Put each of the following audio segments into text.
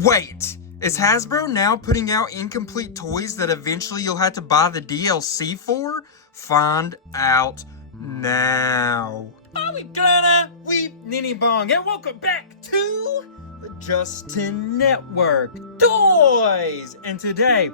Wait, is Hasbro now putting out incomplete toys that eventually you'll have to buy the DLC for? Find out now. We Ninny Bong, and welcome back to the Justin Network Toys. And today,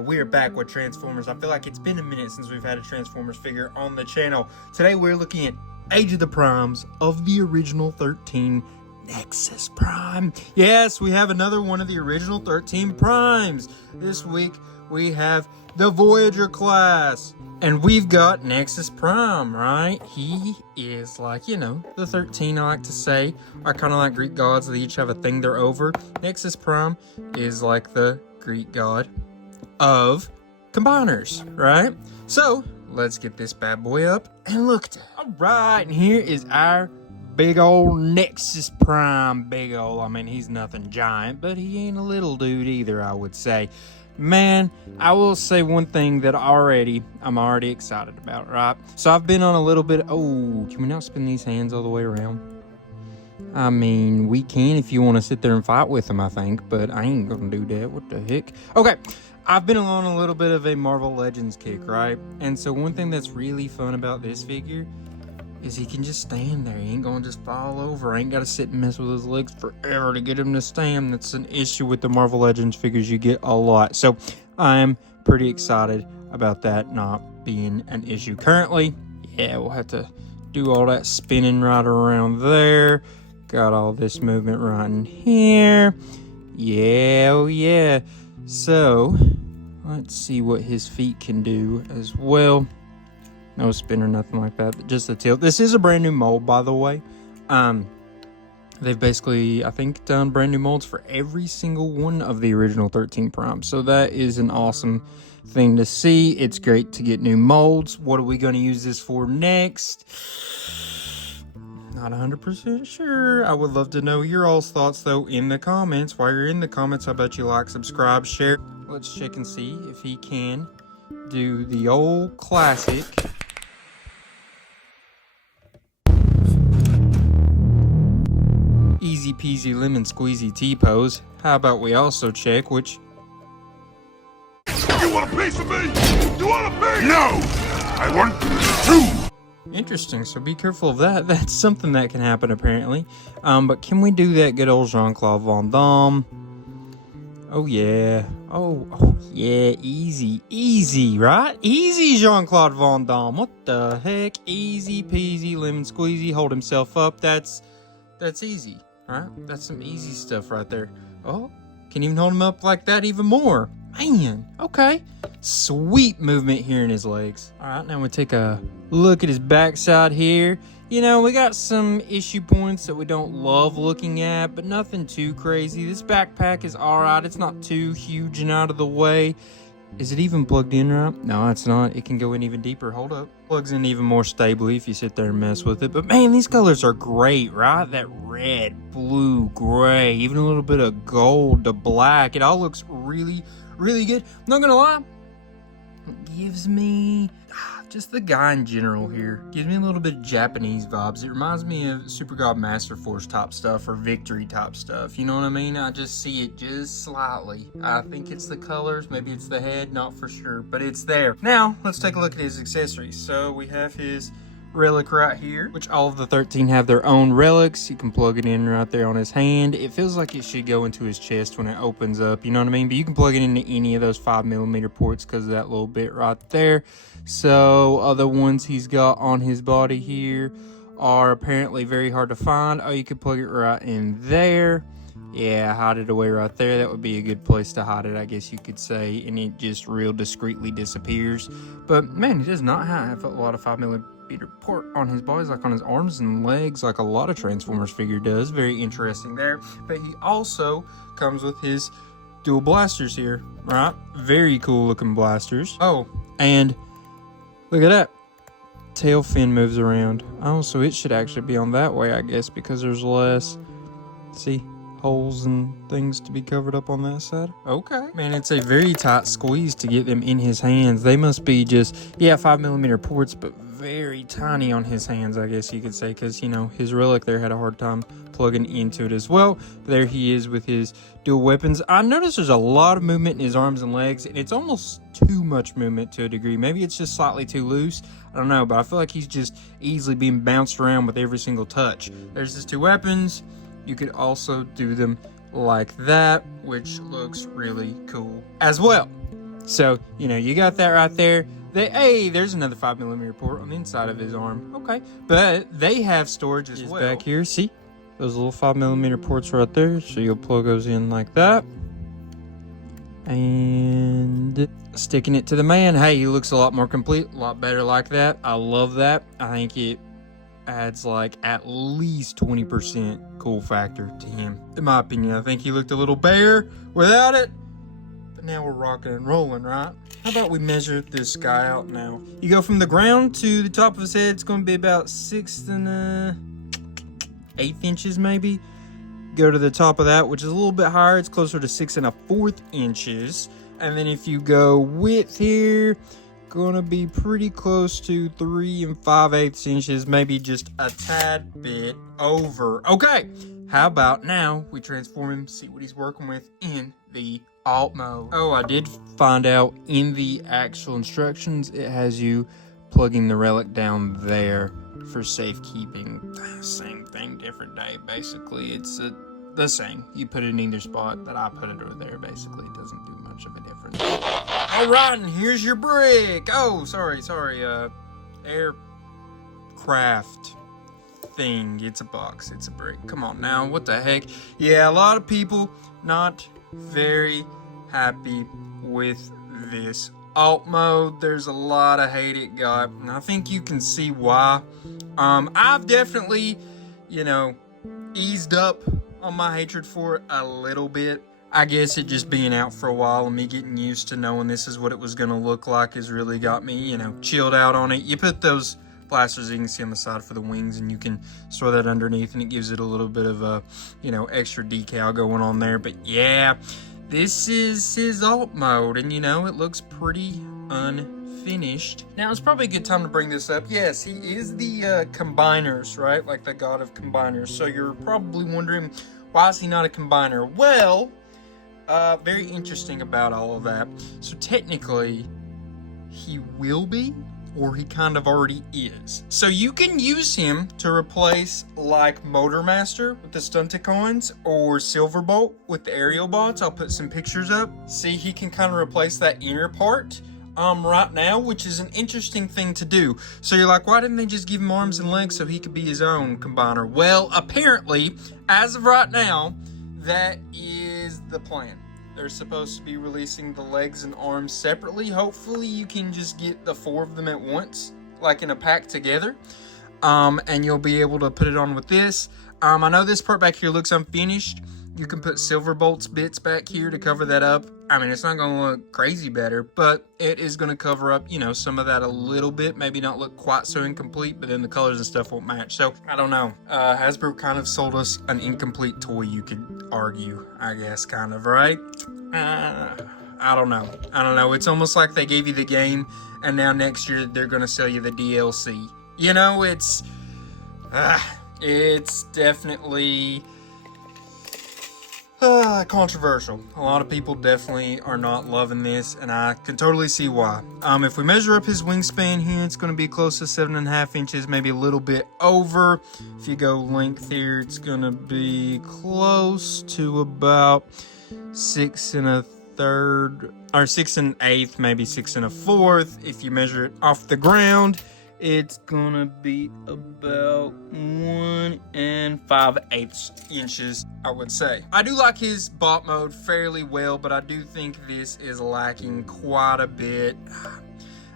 we're back with Transformers. I feel like it's been a minute since we've had a Transformers figure on the channel. Today we're looking at Age of the Primes of the original 13 Nexus Prime. Yes, we have another one of the original 13 Primes. This week we have the Voyager class. And we've got Nexus Prime, right? He is like, you know, the 13 I like to say are kind of like Greek gods. They each have a thing they're over. Nexus Prime is like the Greek god of combiners, right? So let's get this bad boy up and looked at. All right, and here is our big old Nexus Prime. Big old, I mean, he's nothing giant, but he ain't a little dude either, I would say. Man, I will say one thing that I'm already excited about, right? So I've been on a little bit, oh, can we not spin these hands all the way around? I mean, we can if you want to sit there and fight with them, I think, but I ain't gonna do that. What the heck? Okay, I've been on a little bit of a Marvel Legends kick, right? And so one thing that's really fun about this figure is he can just stand there. He ain't gonna just fall over. I ain't gotta sit and mess with his legs forever to get him to stand. That's an issue with the Marvel Legends figures you get a lot. So I'm pretty excited about that not being an issue currently. Yeah, we'll have to do all that spinning right around there. Got all this movement right in here. Yeah, oh yeah. So let's see what his feet can do as well. No spin or nothing like that, just a tilt. This is a brand new mold, by the way. They've basically, I think, done brand new molds for every single one of the original 13 Primes. So that is an awesome thing to see. It's great to get new molds. What are we going to use this for next? Not 100% sure. I would love to know your all's thoughts, though, in the comments. While you're in the comments, how about you like, subscribe, share. Let's check and see if he can do the old classic easy peasy lemon squeezy T-pose. How about we also check which... You want a piece of me? You want a piece? No! I want two! Interesting, so be careful of that. That's something that can happen apparently. But can we do that good old Jean-Claude Van Damme? Oh yeah. Oh yeah, easy, right? Easy Jean-Claude Van Damme. What the heck? Easy peasy lemon squeezy. Hold himself up. That's easy. Alright, that's some easy stuff right there. Oh, can even hold him up like that even more. Man, okay. Sweet movement here in his legs. Alright, now we take a look at his backside here. You know, we got some issue points that we don't love looking at, but nothing too crazy. This backpack is alright. It's not too huge and out of the way. Is it even plugged in right? No, it's not. It can go in even deeper. Hold up. Plugs in even more stably if you sit there and mess with it. But man, these colors are great, right? That red, blue, gray, even a little bit of gold to black. It all looks really, really good. Not gonna lie. It gives me... just the guy in general here. Gives me a little bit of Japanese vibes. It reminds me of Super God Master Force type stuff or Victory type stuff. You know what I mean? I just see it just slightly. I think it's the colors. Maybe it's the head. Not for sure. But it's there. Now, let's take a look at his accessories. So we have his relic right here, which all of the 13 have their own relics. You can plug it in right there on his hand. It feels like it should go into his chest when it opens up, you know what I mean? But you can plug it into any of those 5mm ports because of that little bit right there. So other ones he's got on his body here are apparently very hard to find. Oh, you could plug it right in there. Yeah, hide it away right there. That would be a good place to hide it, I guess you could say. And it just real discreetly disappears. But man, he does not have a lot of 5mm port on his body, like on his arms and legs, like a lot of Transformers figure does. Very interesting there. But he also comes with his dual blasters here, right? Very cool looking blasters. Oh, and look at that. Tail fin moves around. Oh, so it should actually be on that way, I guess, because there's less, see, holes and things to be covered up on that side. Okay. Man, it's a very tight squeeze to get them in his hands. They must be just, yeah, 5mm ports, but very tiny on his hands, I guess you could say, because, you know, his relic there had a hard time plugging into it as well. But there he is with his dual weapons. I noticed there's a lot of movement in his arms and legs, and it's almost too much movement to a degree. Maybe it's just slightly too loose. I don't know, but I feel like he's just easily being bounced around with every single touch. There's his two weapons. You could also do them like that, which looks really cool as well. So, you know, you got that right there. Hey, there's another 5mm port on the inside of his arm. Okay, but they have storage as well. Back here, see? Those little 5mm ports right there. So you'll plug those in like that. And sticking it to the man. Hey, he looks a lot more complete, a lot better like that. I love that. I think it adds like at least 20% cool factor to him. In my opinion, I think he looked a little bare without it. But now we're rocking and rolling, right? How about we measure this guy out now? You go from the ground to the top of his head. It's going to be about 6 1/8 inches maybe. Go to the top of that, which is a little bit higher. It's closer to 6 1/4 inches. And then if you go width here, gonna be pretty close to 3 5/8 inches, maybe just a tad bit over. Okay, how about now we transform him, see what he's working with in the alt mode. Oh, I did find out in the actual instructions, it has you plugging the relic down there for safekeeping. Same thing, different day. Basically, it's the same. You put it in either spot, but I put it over there. Basically, it doesn't do much of a difference. All right, and here's your brick. Oh, sorry. Aircraft thing. It's a box. It's a brick. Come on now. What the heck? Yeah, a lot of people not very happy with this alt mode. There's a lot of hate it got, and I think you can see why. I've definitely, you know, eased up on my hatred for it a little bit. I guess it just being out for a while and me getting used to knowing this is what it was going to look like has really got me, you know, chilled out on it. You put those blasters you can see on the side for the wings, and you can store that underneath, and it gives it a little bit of a, you know, extra decal going on there. But yeah, this is his alt mode, and you know, it looks pretty unfinished. Now it's probably a good time to bring this up. Yes, he is the combiners, right? Like the god of combiners. So you're probably wondering, why is he not a combiner? Well, very interesting about all of that. So technically, he will be, or he kind of already is. So you can use him to replace like Motormaster with the Stunticons, or Silverbolt with the aerial bots. I'll put some pictures up. See, he can kind of replace that inner part right now, which is an interesting thing to do. So you're like, why didn't they just give him arms and legs so he could be his own combiner? Well, apparently, as of right now, that is the plan. They're supposed to be releasing the legs and arms separately. Hopefully you can just get the 4 of them at once, like in a pack together. And you'll be able to put it on with this. I know this part back here looks unfinished. You can put Silverbolt's bits back here to cover that up. I mean, it's not going to look crazy better, but it is going to cover up, you know, some of that a little bit. Maybe not look quite so incomplete, but then the colors and stuff won't match. So, I don't know. Hasbro kind of sold us an incomplete toy, you could argue, I guess, kind of, right? I don't know. It's almost like they gave you the game, and now next year they're going to sell you the DLC. You know, it's definitely controversial. A lot of people definitely are not loving this, and I can totally see why. If we measure up his wingspan here, it's going to be close to 7 1/2 inches, maybe a little bit over. If you go length here, it's going to be close to about 6 1/3, or 6 1/8, maybe 6 1/4. If you measure it off the ground, it's gonna be about 1 5/8 inches, I would say. I do like his bot mode fairly well, but I do think this is lacking quite a bit.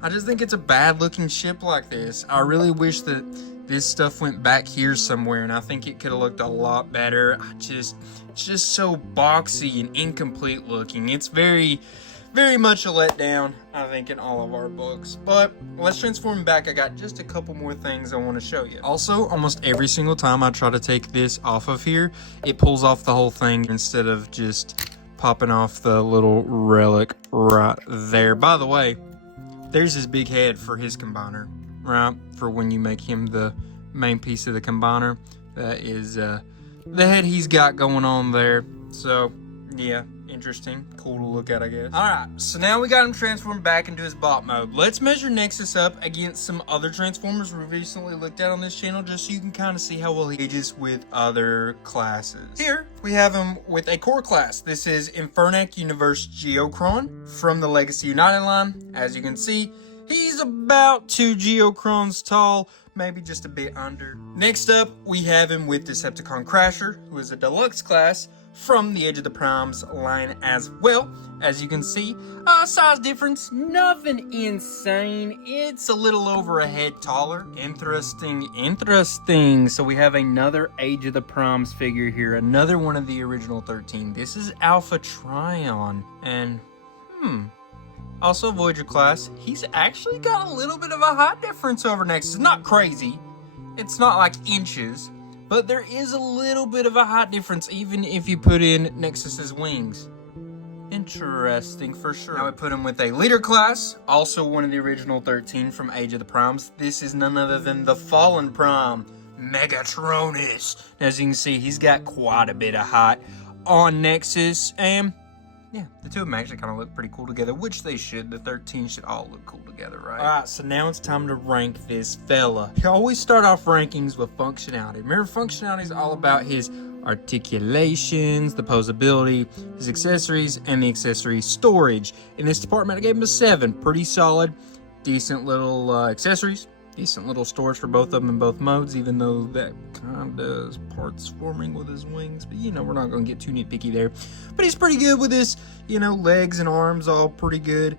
I just think it's a bad looking ship like this. I really wish that this stuff went back here somewhere, and I think it could have looked a lot better. It's just so boxy and incomplete looking. It's very much a letdown, I think, in all of our books. But let's transform back. I got just a couple more things I want to show you. Also, almost every single time I try to take this off of here, it pulls off the whole thing instead of just popping off the little relic right there. By the way, there's his big head for his combiner. right? For when you make him the main piece of the combiner. That is the head he's got going on there. So, yeah, interesting. Cool to look at, I guess. Alright, so now we got him transformed back into his bot mode. Let's measure Nexus up against some other Transformers we recently looked at on this channel, just so you can kind of see how well he ages with other classes. Here, we have him with a core class. This is Infernac Universe Geocron from the Legacy United line. As you can see, he's about 2 Geocrons tall, maybe just a bit under. Next up, we have him with Decepticon Crasher, who is a deluxe class from the Age of the Primes line as well. As you can see, size difference, nothing insane. It's a little over a head taller. Interesting. So we have another Age of the Primes figure here, another one of the original 13. This is Alpha Trion, and also Voyager class. He's actually got a little bit of a height difference over Nexus. Not crazy. It's not like inches, but there is a little bit of a height difference even if you put in Nexus's wings. Interesting for sure. Now we put him with a leader class, also one of the original 13 from Age of the Primes. This is none other than the Fallen Prime, Megatronus. As you can see, he's got quite a bit of height on Nexus, and yeah, the two of them actually kind of look pretty cool together, which they should. The 13 should all look cool together, right? Alright, so now it's time to rank this fella. You always start off rankings with functionality. Remember, functionality is all about his articulations, the posability, his accessories, and the accessory storage. In this department, I gave him a 7. Pretty solid, decent little accessories. Decent little storage for both of them in both modes, even though that kind of is parts forming with his wings. But, we're not going to get too nitpicky there. But he's pretty good with his, legs and arms, all pretty good.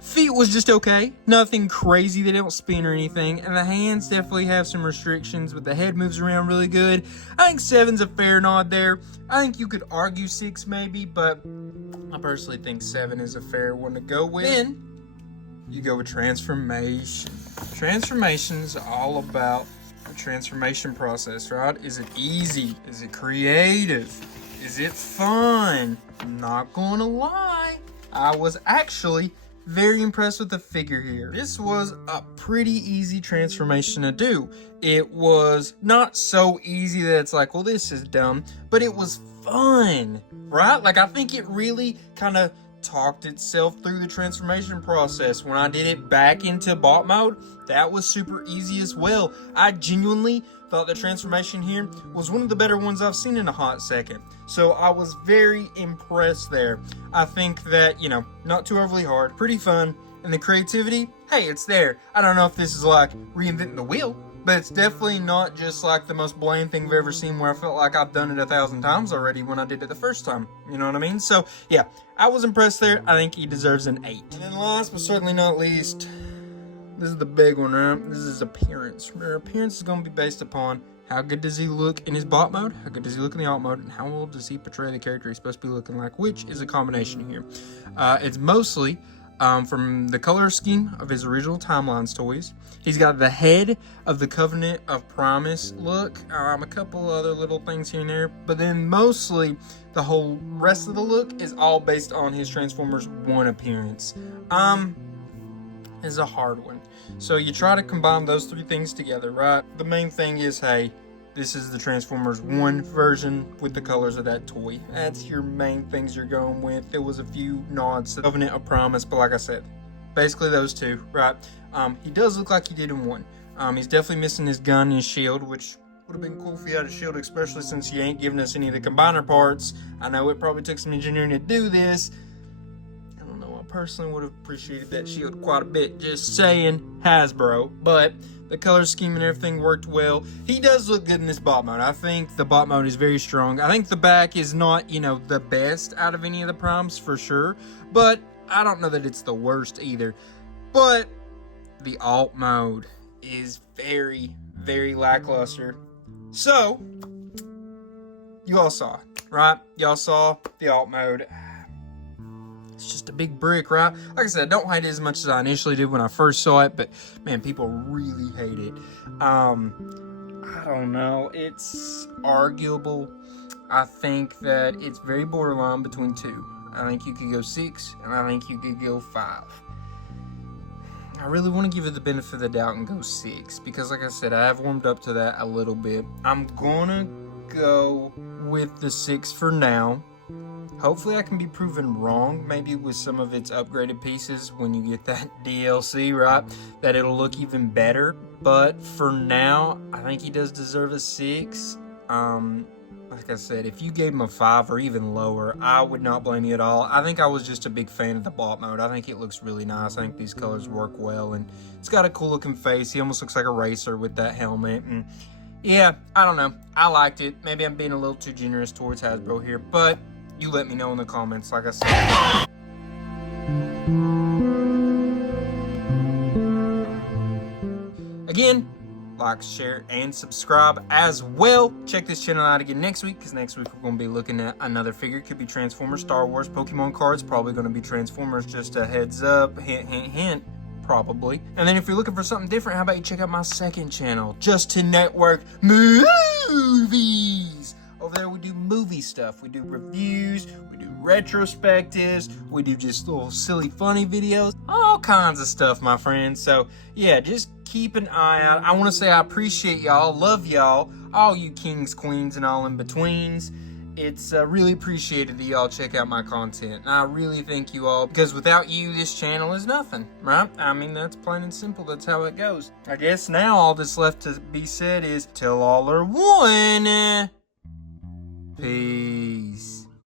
Feet was just okay. Nothing crazy. They don't spin or anything. And the hands definitely have some restrictions, but the head moves around really good. I think 7's a fair nod there. I think you could argue 6 maybe, but I personally think 7 is a fair one to go with. Then you go with transformation. Transformation is all about the transformation process, right? Is it easy? Is it creative? Is it fun? I'm not gonna lie, I was actually very impressed with the figure here. This was a pretty easy transformation to do. It was not so easy that it's like, well, this is dumb, but it was fun, right? Like, I think it really kind of talked itself through the transformation process. When I did it back into bot mode, that was super easy as well. I genuinely thought the transformation here was one of the better ones I've seen in a hot second. So I was very impressed there. I think that, not too overly hard, pretty fun, and the creativity, hey, it's there. I don't know if this is like reinventing the wheel, but it's definitely not just like the most bland thing I've ever seen where I felt like I've done it 1,000 times already when I did it the first time. You know what I mean? So, yeah, I was impressed there. I think he deserves an 8. And then last but certainly not least, this is the big one, right? This is appearance. Remember, appearance is going to be based upon how good does he look in his bot mode, how good does he look in the alt mode, and how well does he portray the character he's supposed to be looking like, which is a combination here. It's mostly from the color scheme of his original Timelines toys. He's got the head of the Covenant of Promise look, a couple other little things here and there, but then mostly the whole rest of the look is all based on his Transformers 1 appearance. Is a hard one. So you try to combine those 3 things together, right? The main thing is, hey, this is the Transformers 1 version with the colors of that toy. That's your main things you're going with. There was a few nods to Covenant of Promise, but like I said, basically those 2, right? He does look like he did in 1. He's definitely missing his gun and his shield, which would have been cool if he had a shield, especially since he ain't giving us any of the combiner parts. I know it probably took some engineering to do this. Personally would have appreciated that shield quite a bit, just saying, HASBRO, but the color scheme and everything worked well. He does look good in this bot mode. I think the bot mode is very strong. I think the back is not, the best out of any of the primes for sure, but I don't know that it's the worst either. But the alt mode is very, very lackluster. So, you all saw it, right? Y'all saw the alt mode. It's just a big brick, right? Like I said, I don't hate it as much as I initially did when I first saw it, but man, people really hate it. I don't know. It's arguable. I think that it's very borderline between 2. I think you could go 6, and I think you could go 5. I really want to give it the benefit of the doubt and go 6 because, like I said, I have warmed up to that a little bit. I'm gonna go with the 6 for now. Hopefully I can be proven wrong, maybe with some of its upgraded pieces when you get that DLC, right? That it'll look even better. But for now, I think he does deserve a 6. Like I said, if you gave him a 5 or even lower, I would not blame you at all. I think I was just a big fan of the bot mode. I think it looks really nice. I think these colors work well, and it's got a cool looking face. He almost looks like a racer with that helmet, and yeah, I don't know. I liked it. Maybe I'm being a little too generous towards Hasbro here, but you let me know in the comments, like I said. Again, like, share, and subscribe as well. Check this channel out again next week, because next week we're going to be looking at another figure. Could be Transformers, Star Wars, Pokemon cards. Probably going to be Transformers, just a heads up. Hint, hint, hint. Probably. And then if you're looking for something different, how about you check out my second channel, Just to Network Movies. Over there we do movie stuff. We do reviews, we do retrospectives, we do just little silly funny videos, all kinds of stuff, my friends. So yeah, just keep an eye out. I want to say I appreciate y'all, love y'all, all you kings, queens, and all in betweens. It's really appreciated that y'all check out my content. And I really thank you all, because without you, this channel is nothing, right? I mean, that's plain and simple. That's how it goes. I guess now all that's left to be said is, till all are one. Peace.